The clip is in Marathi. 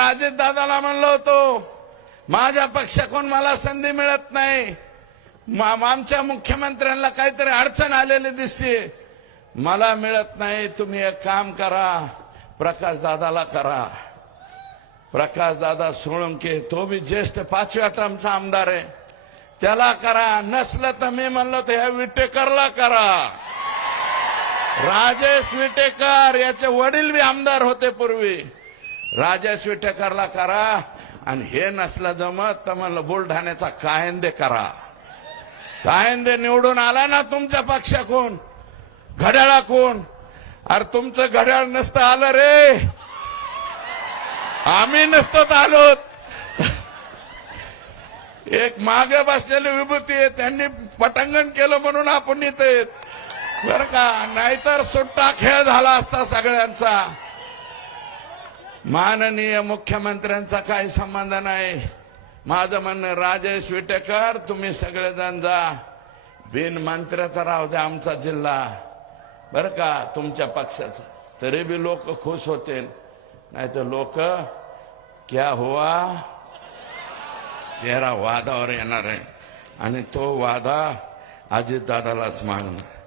अजित दादाला म्हणलो होतो माझ्या पक्षाकडून मला संधी मिळत नाही. आमच्या मुख्यमंत्र्यांना काहीतरी अडचण आलेली दिसते. मला मिळत नाही तुम्ही एक काम करा प्रकाश दादाला करा. प्रकाश दादा सोळंके तो बी ज्येष्ठ पाचव्या टर्मचा आमदार आहे. त्याला करा नसलं तर मी म्हणलं तर ह्या विटेकरला करा. राजेश विटेकर याचे वडील बी आमदार होते पूर्वी. राजेश टकरला करा आणि हे नसलं जमत तर म्हणलं बुलढाण्याचा कायंदे करा. कायंदे निवडून आला ना तुमच्या पक्षाकून घड्याळाकून अरे तुमचं घड्याळ नसतं आलं रे. आम्ही नसतो आलो एक मागे बसलेली विभूती आहे त्यांनी पटांगण केलं म्हणून आपण इथे येत. बर का? नाहीतर सुट्टा खेळ झाला असता सगळ्यांचा. माननीय मुख्यमंत्र्यांचा काही संबंध नाही. माझं म्हणणं राजेश विटेकर तुम्ही सगळेजण जा. बिन मंत्र्याचा राहू द्या आमचा जिल्हा. बरं का तुमच्या पक्षाचा. तरी बी लोक खुश होते नाही तर लोक क्या हुआ? तेरा वादावर येणार आहे. आणि तो वादा अजितदादालाच मागणार.